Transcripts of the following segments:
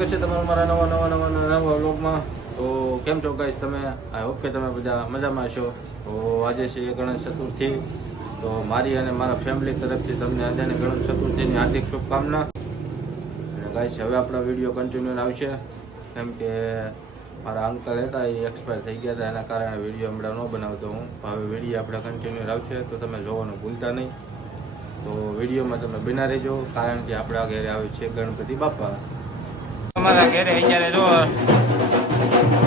સ્વાગત છે તમારું મારા નવા વ્લોગમાં। તો કેમ છો ગાઈસ તમે? આઈ હોપ કે તમે બધા મજામાં છો। તો આજે છે ગણેશ ચતુર્થી, તો મારી અને મારા ફેમિલી તરફથી તમને આજે ગણેશ ચતુર્થીની હાર્દિક શુભકામના। અને ગાઈસ હવે આપણા વિડીયો કન્ટિન્યુ આવશે, કેમ કે મારા અંકલ હતા એ એક્સપાયર થઈ ગયા હતા, એના કારણે વિડીયો હમણાં ન બનાવતો હું। હવે વિડીયો આપણે કન્ટિન્યુ આવશે તો તમે જોવાનું ભૂલતા નહીં। તો વિડીયોમાં તમે બના રહેજો, કારણ કે આપણા ઘરે આવે છે ગણપતિ બાપા। અમારા ઘરે અત્યારે જો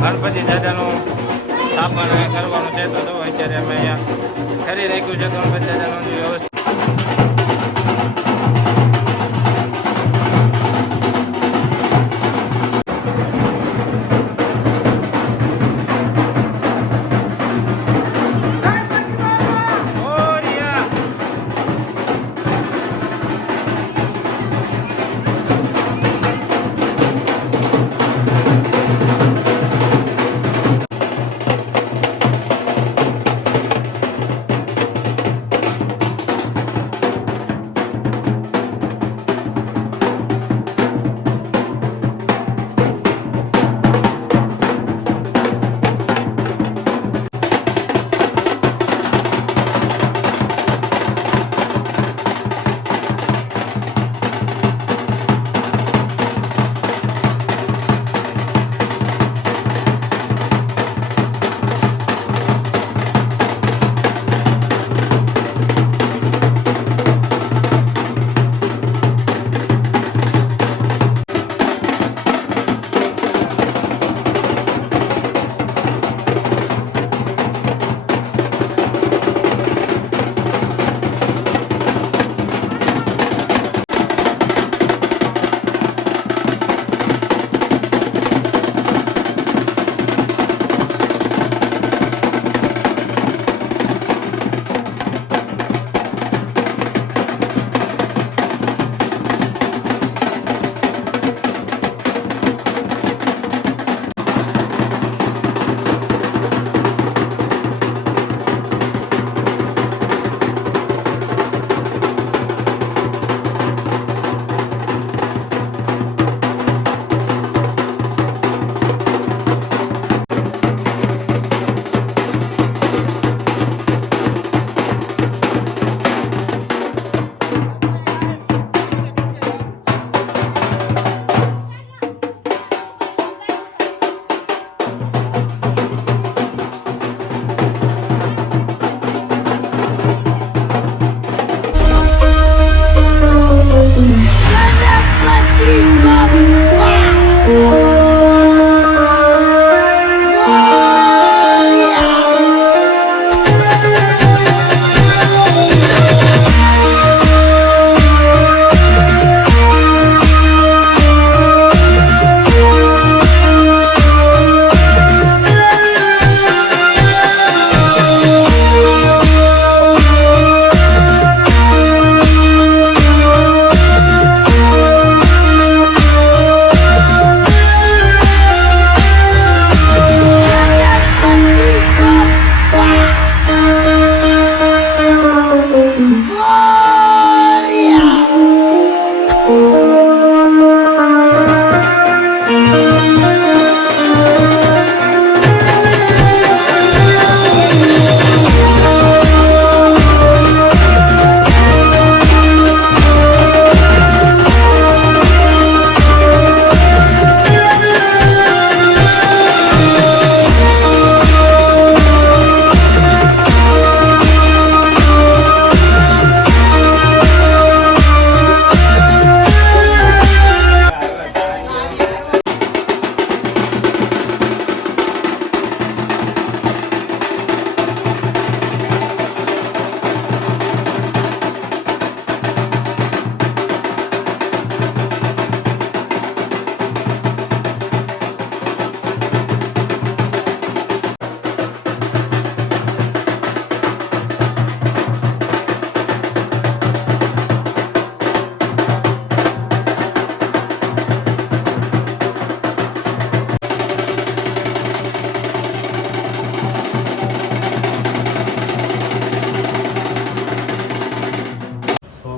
ગણપતિ દાદાનું સ્થાપન કરવાનું છે, તો જો અત્યારે અમે અહીંયા કરી રાખ્યું છે ગણપતિ દાદાનું વ્યવસ્થા।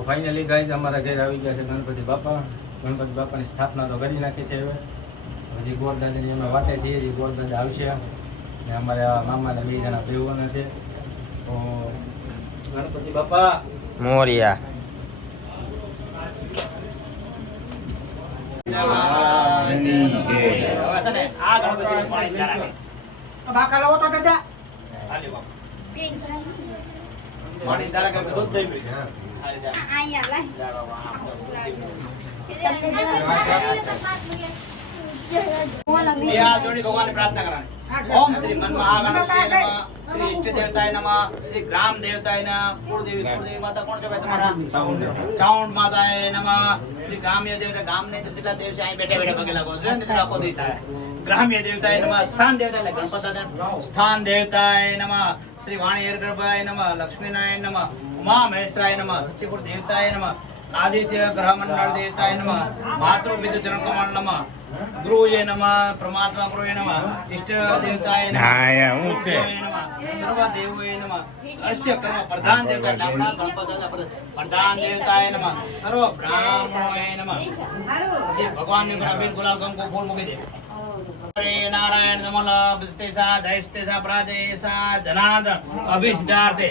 ફાઇનલી ગાઈઝ અમારા ઘરે આવી ગયા છે ગણપતિ બાપા। ગણપતિ બાપાની સ્થાપના તો કરી નાખી છે. હવે હજી ગોરદાદાની અમે વાટે છીએ, હજી ગોરદાદા આવશે ને અમારા મામાના 2 જણા બેવવાના છે. તો ગણપતિ બાપા મોરિયા. બાકા લાવો તો દાદા ओम श्री मन महागणपति नमः, श्री इष्ट देवताय नमः, श्री ग्राम देवताय नमः, कुलदेवी माता कौन जो है तुम्हारा चाउंड माताय नमः, श्री ग्राम्य देवता गाम ने जिला देव से आई बैठे बैठे पगे लगो जो निद्रा आपको देता है. ग्राम्य देवताय नमः, स्थान देवताय गणपति स्थान देवताय नमः, श्री वाणी गर्भाय नमः, लक्ष्मी नारायण नमः, उमा महेश्वराय नमः, सच्चिपुर देवताय नमः, आदित्य ग्रह मंडल देवताय नमः, मातृ विद्युत चरण कमल नमः, गुरुये नमः, परमात्मा गुरुये नमः, इष्ट देवताय नमः, सर्व देवये नमः, अस्य कर्म प्रधान देवताय नमः, प्रधान देवताय नमः, सर्व ब्राह्मणोय नमः. जे भगवान ने बिन गुलाल गम को फूल मुके दे. हरे नारायण नमः बजते सा दयस्ते सा प्रादे सा धनार्दन अभिसिद्धार्थे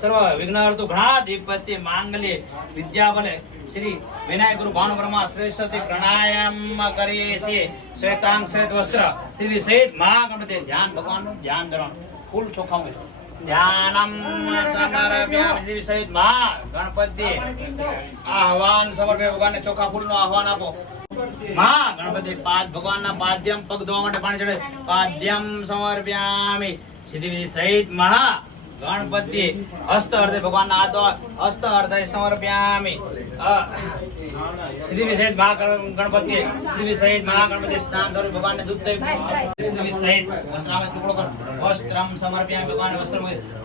सर्व विघ्नहर्तु गणाधिपति मांगल्ये विद्याबले श्री विनायक गुरु भानु ब्रह्मा श्रेष्ठति प्राणायाम करिए से श्वेतांग श्वेत वस्त्र श्री सहित महागणपति ध्यान भगवान નું ધ્યાન ધરવાનું ફૂલ ચોખામાં ધ્યાનમ સમર્પ્યામિ શ્રી સહિત મહાગણપતિ આહવાન સમર્પે ભગવાનને ચોખા ફૂલનું આહવાન આપો. મહાગણપતિ પાદ ભગવાનના પાદ્યમ પગ ધોવા માટે પાણી ચડે પાદ્યમ સમર્પ્યામિ સિદ્ધિ સહિત મહા गणपति हस्त हृदय भगवान आदो हस्त हृदय समर्पयामि. सिद्धि सहित महागणपति सिद्धि सहित महागणपति स्नान स्वरूप भगवान ने दूध सिद्धि सहित वस्त्राम टुकड़ो कर वस्त्रम समर्पयामि भगवान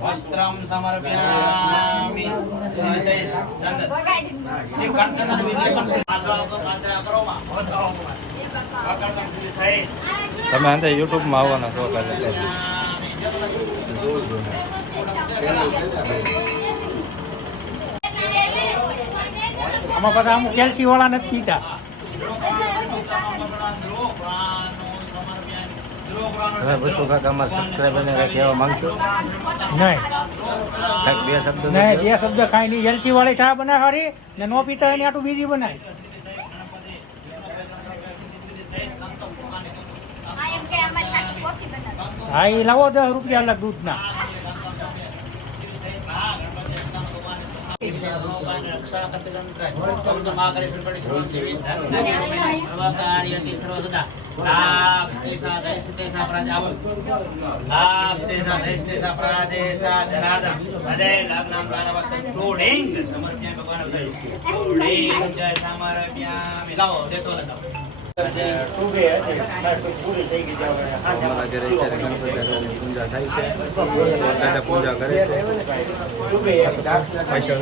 वस्त्रम समर्पयामि सिद्धि सहित चंदन श्री कंचन विद्यासन माधव को मात्रा करो मा बताओ भगवान सिद्धि सहित તમે અંતે YouTube માં આવવાના છો કાલે. આમાં પાછા અમુક કેલ્સી વાળા નથી પીતા. તમે બસુ કાકા અમારા સબસ્ક્રાઈબરને કંઈ કહેવા માંગશો? નહીં કાંઈક 2 શબ્દ નહીં 2 શબ્દ ખાઈ નહીં. એલસી વાળી ચા બનાવે સારી ને નો પીતા એની આટલું બીજી બનાય. હા એ લાવો 10 રૂપિયા અલગ દૂધના. रक्षा करते करे फिर बड़ी सर्वकार्यति सर्वसदा लाभ स्तेसा दयस्तेसा प्रजाव लाभ स्तेसा दयस्तेसा प्रदेशा धनार्दन हृदय लग्नाम कारवत टोडिंग समर्प्यामि भगवान हृदय टोडिंग जय समर्प्यामि लाओ देतो लगाओ. અમારા ઘરે અત્યારે ગણપતિ દાદાની પૂજા થાય છે. દાદા પૂજા કરે છે. પાછળ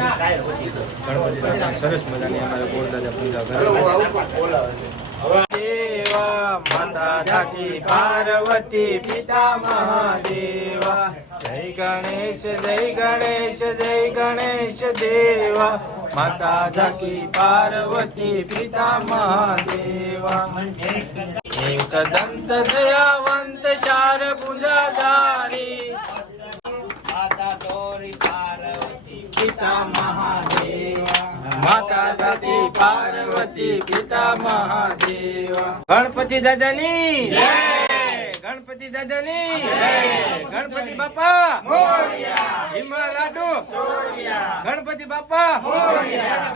ગણપતિ દાદા સરસ મજાની અમારા ગોરદાદા પૂજા કરે છે. દેવા માતા જાકી પાર્વતી પિતા મહાદેવા જય ગણેશ જય ગણેશ જય ગણેશ દેવા માતા જાકી પાર્વતી પિતા મહાદેવા એક દંત દયાવંત ચાર ભુજાધારી माता गौरी पार्वती પિતા મહાદેવા માતા જાકી પાર્વતી પિતા મહાદેવા. ગણપતિ દાદાની જય, ગણપતિ દાદાની જય, ગણપતિ બાપા મોરયા, હિમા લાડુ સોરિયા, ગણપતિ બાપા મોરયા.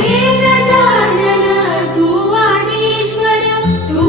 हे गजानन तू आदिश्वर तू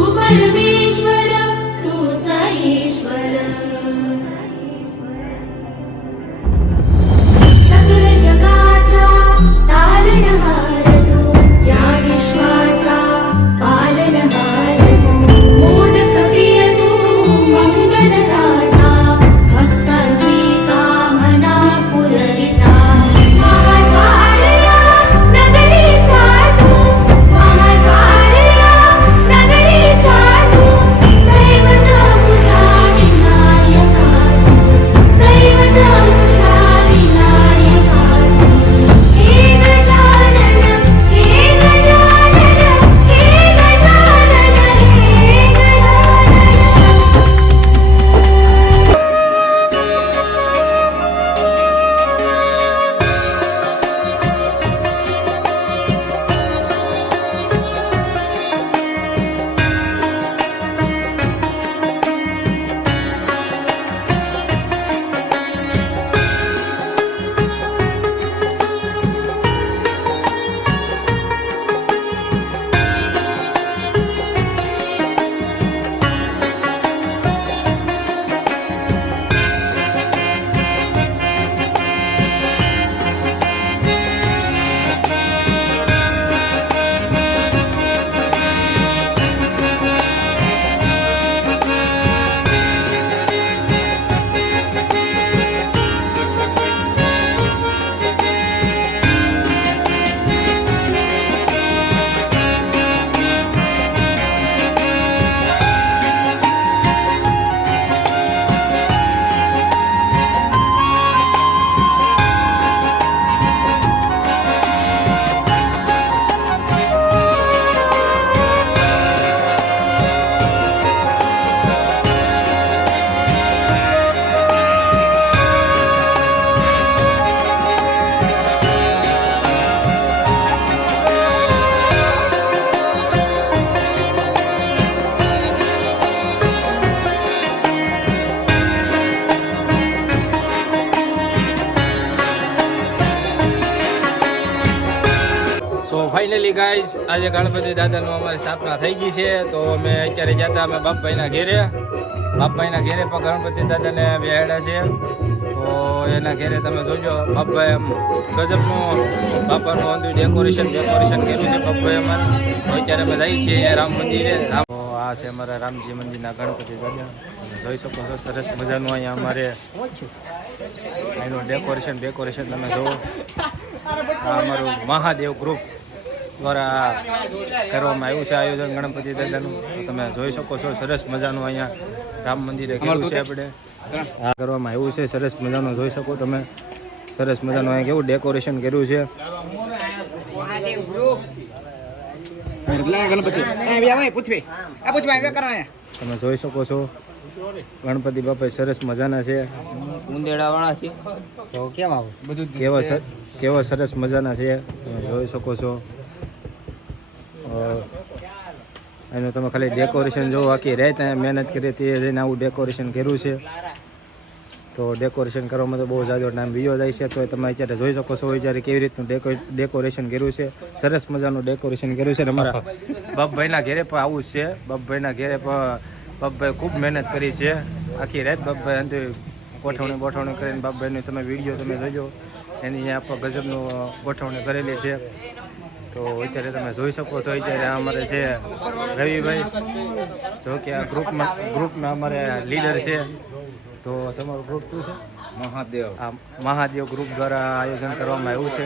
ફાઇનલી ગાઈસ આજે ગણપતિ દાદાનું અમારી સ્થાપના થઈ ગઈ છે. તો અમે અત્યારે જતા અમે બાપભાઈના ઘેરે પણ ગણપતિ દાદાને બેહાડ્યા છે. તો એના ઘેરે તમે જોજો બાપભાઈ આમ ગજબનું બાપાનું અંદુ ડેકોરેશન કર્યું છે બાપભાઈ અમારે. તો અત્યારે અમે જઈએ છીએ રામ મંદિરે. તો આ છે અમારા રામજી મંદિરના ગણપતિ દાદા. તમે જોઈ શકો છો સરસ મજાનું અહીંયા અમારે એનું ડેકોરેશન તમે જુઓ. આ અમારું મહાદેવ ગ્રુપ દ્વારા કરવામાં આવ્યું છે આયોજન ગણપતિ દાદાનું. તો તમે જોઈ શકો છો સરસ મજાનું અહીંયા રામ મંદિરે કર્યું છે આપણે આ કરવામાં આવ્યું છે સરસ મજાનું. જોઈ શકો તમે સરસ મજાનું અહીંયા કેવું ડેકોરેશન કર્યું છે. તમે જોઈ શકો છો ગણપતિ બાપા સરસ મજાના છે. ઉંદેડાવાળા છે તો કેવા બધું કેવા સરસ મજાના છે તમે જોઈ શકો છો. એનું તમે ખાલી ડેકોરેશન જોવો. આખી રાત અહીંયા મહેનત કરી તે જઈને આવું ડેકોરેશન કર્યું છે. તો ડેકોરેશન કરવામાં તો બહુ જાજો ટાઈમ બીજો જાય છે. તો તમે અત્યારે જોઈ શકો છો અત્યારે કેવી રીતનું ડેકોરેશન કર્યું છે. સરસ મજાનું ડેકોરેશન કર્યું છે. અમારા બાપભાઈના ઘેરે પણ આવું જ છે. બાપભાઈના ઘેરે પણ બાપભાઈ ખૂબ મહેનત કરી છે આખી રાત. બાપભાઈ અંદર ગોઠવણી કરીને બાપભાઈની તમે વિડીયો તમે જોજો. એની અહીંયા પણ ગજબનું ગોઠવણી કરેલી છે. તો અત્યારે તમે જોઈ શકો છો અત્યારે અમારે છે રવિભાઈ, જો કે આ ગ્રુપમાં અમારે લીડર છે. તો તમારું ગ્રુપ શું છે? આ મહાદેવ ગ્રુપ દ્વારા આયોજન કરવામાં આવ્યું છે.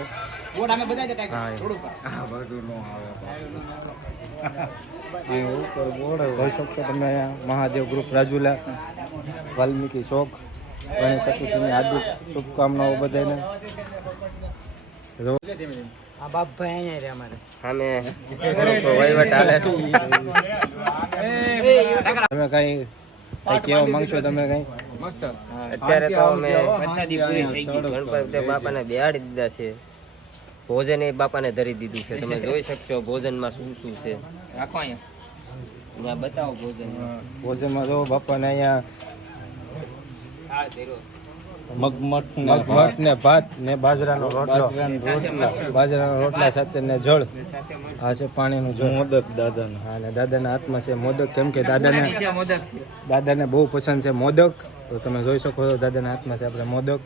જોઈ શકશો તમે અહીંયા મહાદેવ ગ્રુપ રાજુલા વાલ્મીકી ચોક. ગણેશ ચતુર્થીની હાર્દિક શુભકામનાઓ બધાને. આ બાપભાઈ અહીંયા રે અમારે વહીવટ હાલે છે. તમે કઈ કહેવા માંગશો? તમે કઈ અત્યારે તો અમે ગણપતિ બાપાને બેહાડી દીધા છે. ભોજન એ બાપાને ધરી દીધું છે. તમે જોઈ શકશો ભોજનમાં શું શું છે. રાખો અહીંયા ત્યાં બતાવો ભોજનમાં જો બાપાને અહીંયા મગમઠ ને ભાત ને બાજરાનો રોટલા સાથે ને જળ. આ છે પાણીનું જળ. મોદક દાદાના. હા, ને દાદાના હાથમાં છે મોદક. કેમ કે દાદાને બહુ પસંદ છે મોદક. તો તમે જોઈ શકો છો દાદાના હાથમાં છે આપણે મોદક.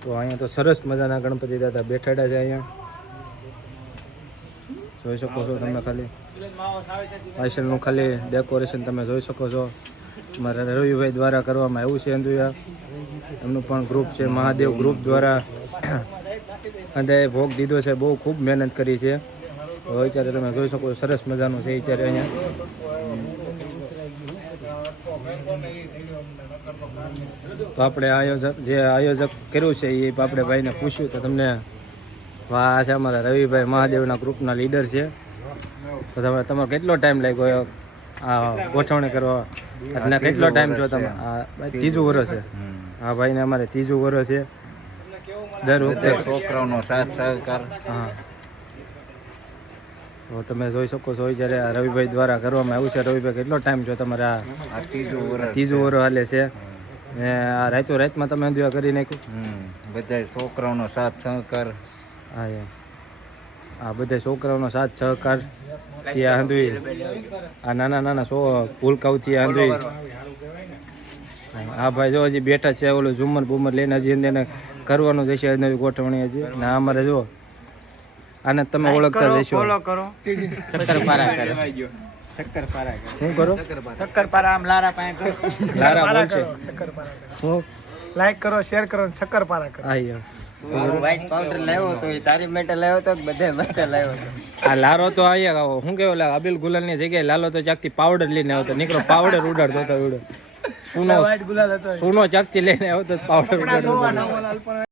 તો અહીંયા તો સરસ મજાના ગણપતિ દાદા બેઠાડ્યા છે. અહીંયા જોઈ શકો છો તમે ખાલી પાછળનું ખાલી ડેકોરેશન તમે જોઈ શકો છો. મારા રવિભાઈ દ્વારા કરવામાં આવ્યું છે. અંદુયા એમનું પણ ગ્રુપ છે મહાદેવ ગ્રુપ દ્વારા અને ભોગ દીધો છે. બહુ ખૂબ મહેનત કરી છે. તો અત્યારે તમે જોઈ શકો સરસ મજાનું છે અત્યારે અહીંયા. તો આપણે આયોજક કર્યું છે એ આપણે ભાઈને પૂછ્યું તો તમને આ છે અમારા રવિભાઈ મહાદેવના ગ્રુપના લીડર છે. તો તમારો કેટલો ટાઈમ લાગ્યો આ ગોઠવણી કરવા? અને કેટલો ટાઈમ જો તમે? આ ત્રીજું વર્ષ છે. હા ભાઈને અમારે ત્રીજું વર્ષ છે. દર વખતે છોકરાઓનો સાથ સહકાર. હા, તો તમે જોઈ શકો છો જ્યારે આ રવિભાઈ દ્વારા કરવામાં આવ્યું છે. રવિભાઈ કેટલો ટાઈમ છો તમારે? આ ત્રીજું વર્ષ હાલે છે. ને આ રાતમાં તમે અંધુયા કરી નાખ્યું. બધા છોકરાઓનો સાથ સહકાર. હા, આ બધા છોકરાઓનો સાથ સહકાર ત્યાં હંધુઈ આ નાના ભૂલકાઉથી હંધુઈ. હા ભાઈ જો હજી બેઠા છે. ઓલું ઝુમર બુમર લઈને હજી એને કરવાનું જશે નવી ગોઠવણી હજી. ને અમારે જો આને તમે ઓળખતા જશો. શક્કરપારા કરે. શું કરો? શક્કરપારા આમ લારા પાસે કરો. લારા બોલશે. હું લાઈક કરો, શેર કરો, શક્કરપારા કરો. હા યાર વ્હાઈટ પાવડર લાવ્યો તો એ તારી માટે લાવ્યો તો બધે માટે લાવ્યો તો. આ લારો તો અહીંયા શું કેવું અબિલ ગુલાલ ની જગ્યાએ લાલો તો ચાકથી પાવડર લઈને આવતો. નીકળો પાવડર ઉડાડતો હતો. સુનો ચાકથી લઈને આવતો પાવડર ઉડાડતો.